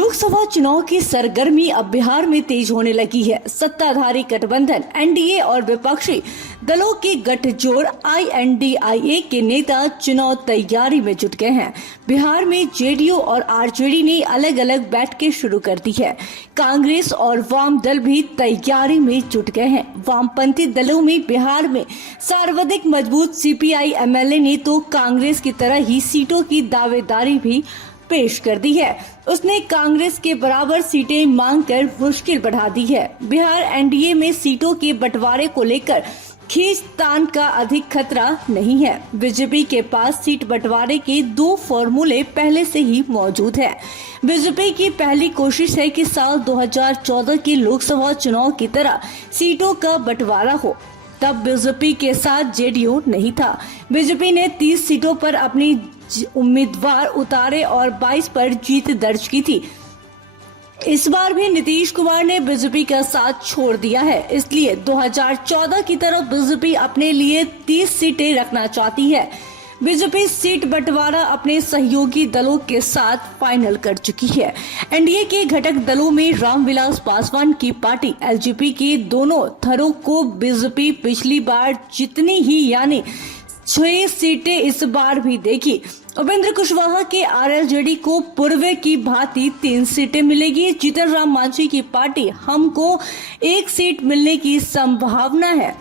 लोकसभा चुनाव की सरगर्मी अब बिहार में तेज होने लगी है। सत्ताधारी गठबंधन एनडीए और विपक्षी दलों के गठजोड़ INDIA के नेता चुनाव तैयारी में जुट गए हैं। बिहार में जेडीयू और आरजेडी ने अलग अलग बैठकें शुरू कर दी है। कांग्रेस और वाम दल भी तैयारी में जुट गए हैं। वामपंथी दलों में बिहार में सर्वाधिक मजबूत CPI MLA ने तो कांग्रेस की तरह ही सीटों की दावेदारी भी पेश कर दी है। उसने कांग्रेस के बराबर सीटें मांगकर मुश्किल बढ़ा दी है। बिहार एनडीए में सीटों के बंटवारे को लेकर खींचतान का अधिक खतरा नहीं है। बीजेपी के पास सीट बंटवारे के 2 फॉर्मूले पहले से ही मौजूद है। बीजेपी की पहली कोशिश है कि साल 2014 के लोकसभा चुनाव की तरह सीटों का बंटवारा हो। तब बीजेपी के साथ जेडीयू नहीं था। बीजेपी ने 30 सीटों पर अपनी उम्मीदवार उतारे और 22 पर जीत दर्ज की थी। इस बार भी नीतीश कुमार ने बीजेपी का साथ छोड़ दिया है। इसलिए 2014 की तरह बीजेपी अपने लिए 30 सीटें रखना चाहती है। बीजेपी सीट बंटवारा अपने सहयोगी दलों के साथ फाइनल कर चुकी है। एनडीए के घटक दलों में रामविलास पासवान की पार्टी एलजेपी के दोनों धड़ों को बीजेपी पिछली बार जितनी ही यानी 6 सीटें इस बार भी देगी। उपेंद्र कुशवाहा के आरएलजेडी को पूर्व की भांति 3 सीटें मिलेगी। जीतन राम मांझी की पार्टी हमको 1 सीट मिलने की संभावना है।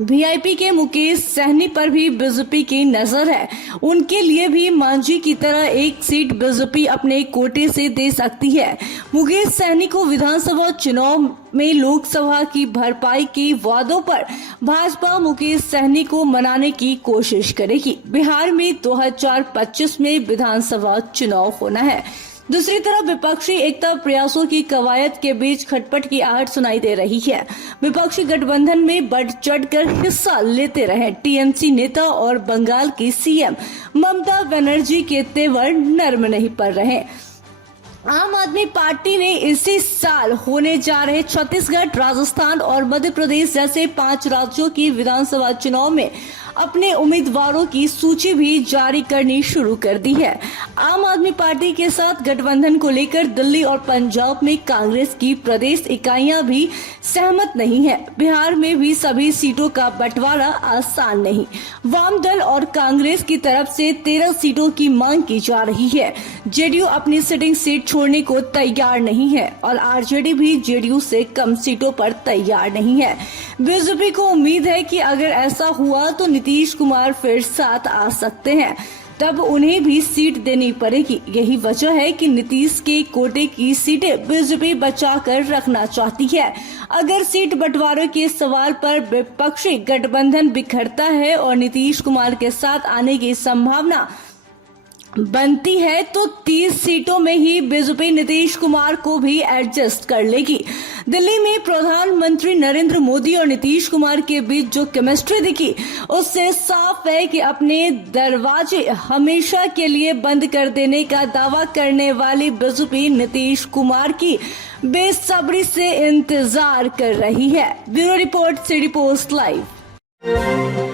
वीआईपी के मुकेश सहनी पर भी बीजेपी की नजर है। उनके लिए भी मांझी की तरह 1 सीट बीजेपी अपने कोटे से दे सकती है। मुकेश सहनी को विधानसभा चुनाव में लोकसभा की भरपाई के वादों पर भाजपा मुकेश सहनी को मनाने की कोशिश करेगी। बिहार में 2025 में विधानसभा चुनाव होना है। दूसरी तरफ विपक्षी एकता प्रयासों की कवायद के बीच खटपट की आहट सुनाई दे रही है। विपक्षी गठबंधन में बढ़ चढ़कर हिस्सा लेते रहे टीएमसी नेता और बंगाल की सीएम ममता बनर्जी के तेवर नर्म नहीं पड़ रहे। आम आदमी पार्टी ने इसी साल होने जा रहे छत्तीसगढ़, राजस्थान और मध्य प्रदेश जैसे 5 राज्यों की विधानसभा चुनाव में अपने उम्मीदवारों की सूची भी जारी करनी शुरू कर दी है। आम आदमी पार्टी के साथ गठबंधन को लेकर दिल्ली और पंजाब में कांग्रेस की प्रदेश इकाइयां भी सहमत नहीं है। बिहार में भी सभी सीटों का बंटवारा आसान नहीं। वाम दल और कांग्रेस की तरफ से 13 सीटों की मांग की जा रही है। जेडीयू अपनी सिटिंग सीट छोड़ने को तैयार नहीं है और आरजेडी भी जेडीयू से कम सीटों पर तैयार नहीं है। बीजेपी को उम्मीद है कि अगर ऐसा हुआ तो नीतीश कुमार फिर साथ आ सकते हैं, तब उन्हें भी सीट देनी पड़ेगी। यही वजह है कि नीतीश के कोटे की सीटें बीजेपी बचाकर रखना चाहती है। अगर सीट बंटवारे के सवाल पर विपक्षी गठबंधन बिखरता है और नीतीश कुमार के साथ आने की संभावना बनती है तो 30 सीटों में ही बीजेपी नीतीश कुमार को भी एडजस्ट कर लेगी। दिल्ली में प्रधानमंत्री नरेंद्र मोदी और नीतीश कुमार के बीच जो केमिस्ट्री दिखी उससे साफ है कि अपने दरवाजे हमेशा के लिए बंद कर देने का दावा करने वाली बीजेपी नीतीश कुमार की बेसब्री से इंतजार कर रही है। Bureau report, city post live.